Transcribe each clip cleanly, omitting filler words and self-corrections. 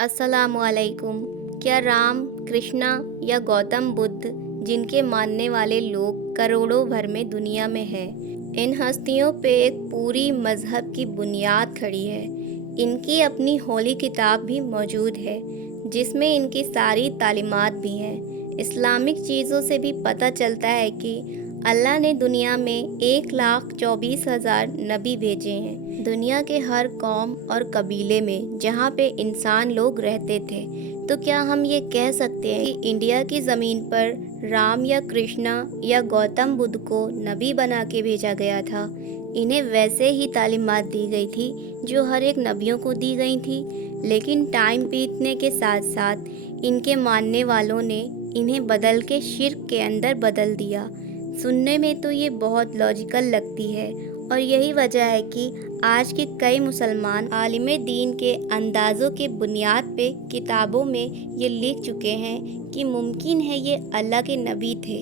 अस्सलाम वालेकुम। क्या राम, कृष्णा या गौतम बुद्ध, जिनके मानने वाले लोग करोड़ों भर में दुनिया में है, इन हस्तियों पे एक पूरी मजहब की बुनियाद खड़ी है। इनकी अपनी होली किताब भी मौजूद है, जिसमें इनकी सारी तालीमात भी हैं। इस्लामिक चीज़ों से भी पता चलता है कि अल्लाह ने दुनिया में 1,24,000 नबी भेजे हैं। दुनिया के हर कौम और कबीले में जहाँ पे इंसान लोग रहते थे, तो क्या हम ये कह सकते हैं कि इंडिया की ज़मीन पर राम या कृष्णा या गौतम बुद्ध को नबी बना के भेजा गया था? इन्हें वैसे ही तालीमात दी गई थी जो हर एक नबियों को दी गई थी, लेकिन टाइम बीतने के साथ साथ इनके मानने वालों ने इन्हें बदल के शिर्क के अंदर बदल दिया। सुनने में तो ये बहुत लॉजिकल लगती है, और यही वजह है कि आज के कई मुसलमान आलिम दीन के अंदाज़ों के बुनियाद पे किताबों में ये लिख चुके हैं कि मुमकिन है ये अल्लाह के नबी थे,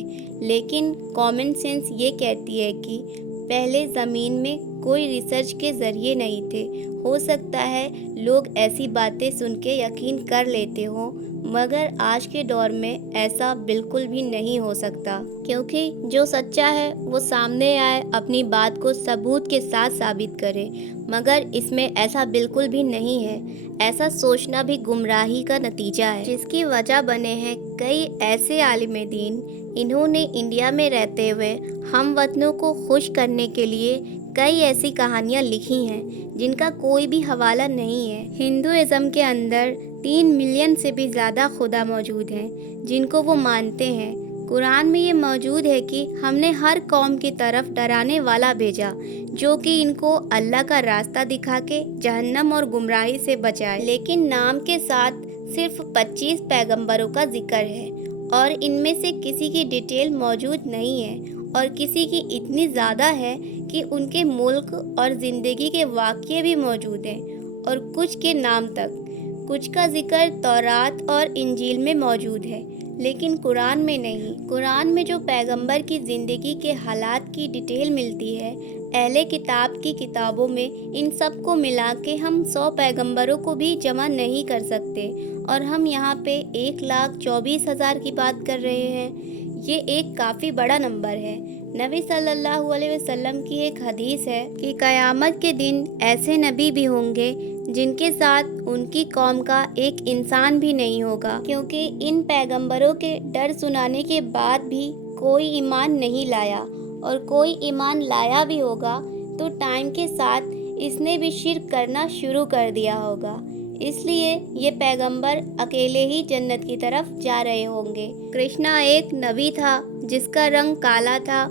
लेकिन कॉमन सेंस ये कहती है कि पहले ज़मीन में कोई रिसर्च के ज़रिए नहीं थे। हो सकता है लोग ऐसी बातें सुन के यकीन कर लेते हों, मगर आज के दौर में ऐसा बिल्कुल भी नहीं हो सकता, क्योंकि जो सच्चा है वो सामने आए, अपनी बात को सबूत के साथ साबित करे। मगर इसमें ऐसा बिल्कुल भी नहीं है। ऐसा सोचना भी गुमराही का नतीजा है, जिसकी वजह बने हैं कई ऐसे आलिम दीन। इन्होंने इंडिया में रहते हुए हम वतनों को खुश करने के लिए कई ऐसी कहानियाँ लिखी हैं जिनका कोई भी हवाला नहीं है। हिंदुइज़्म के अंदर 3 मिलियन से भी ज़्यादा खुदा मौजूद हैं जिनको वो मानते हैं। कुरान में ये मौजूद है कि हमने हर कौम की तरफ डराने वाला भेजा, जो कि इनको अल्लाह का रास्ता दिखा के जहन्नम और गुमराही से बचाए। लेकिन नाम के साथ सिर्फ 25 पैगंबरों का जिक्र है, और इनमें से किसी की डिटेल मौजूद नहीं है, और किसी की इतनी ज़्यादा है कि उनके मुल्क और ज़िंदगी के वाक़ये भी मौजूद हैं, और कुछ के नाम तक। कुछ का जिक्र तौरात और इंजील में मौजूद है, लेकिन कुरान में नहीं। कुरान में जो पैगंबर की ज़िंदगी के हालात की डिटेल मिलती है, अहले किताब की किताबों में इन सब को मिला के हम 100 पैगंबरों को भी जमा नहीं कर सकते, और हम यहाँ पे 1,24,000 की बात कर रहे हैं। ये एक काफ़ी बड़ा नंबर है। नबी सल्लल्लाहु अलैहि वसल्लम की एक हदीस है कि क़यामत के दिन ऐसे नबी भी होंगे जिनके साथ उनकी कौम का एक इंसान भी नहीं होगा, क्योंकि इन पैगंबरों के डर सुनाने के बाद भी कोई ईमान नहीं लाया, और कोई ईमान लाया भी होगा तो टाइम के साथ इसने भी शिर्क करना शुरू कर दिया होगा। इसलिए ये पैगंबर अकेले ही जन्नत की तरफ जा रहे होंगे। कृष्णा एक नबी था जिसका रंग काला था।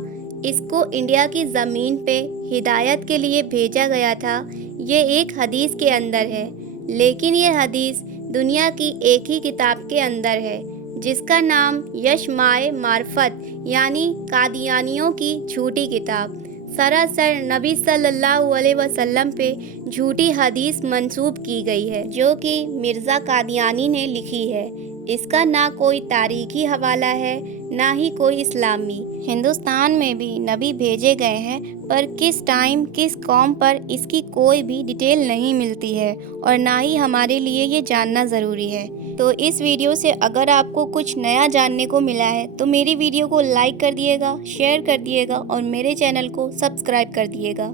इसको इंडिया की ज़मीन पे हिदायत के लिए भेजा गया था। ये एक हदीस के अंदर है, लेकिन ये हदीस दुनिया की एक ही किताब के अंदर है, जिसका नाम यशमाए मार्फत यानी कादियानियों की झूठी किताब। सरासर नबी सल्लल्लाहु अलैहि वसल्लम पे झूठी हदीस मंसूब की गई है, जो कि मिर्ज़ा कादियानी ने लिखी है। इसका ना कोई तारीखी हवाला है, ना ही कोई इस्लामी। हिंदुस्तान में भी नबी भेजे गए हैं, पर किस टाइम किस कौम पर इसकी कोई भी डिटेल नहीं मिलती है, और ना ही हमारे लिए ये जानना ज़रूरी है। तो इस वीडियो से अगर आपको कुछ नया जानने को मिला है तो मेरी वीडियो को लाइक कर दिएगा, शेयर कर दिएगा, और मेरे चैनल को सब्सक्राइब कर दिएगा।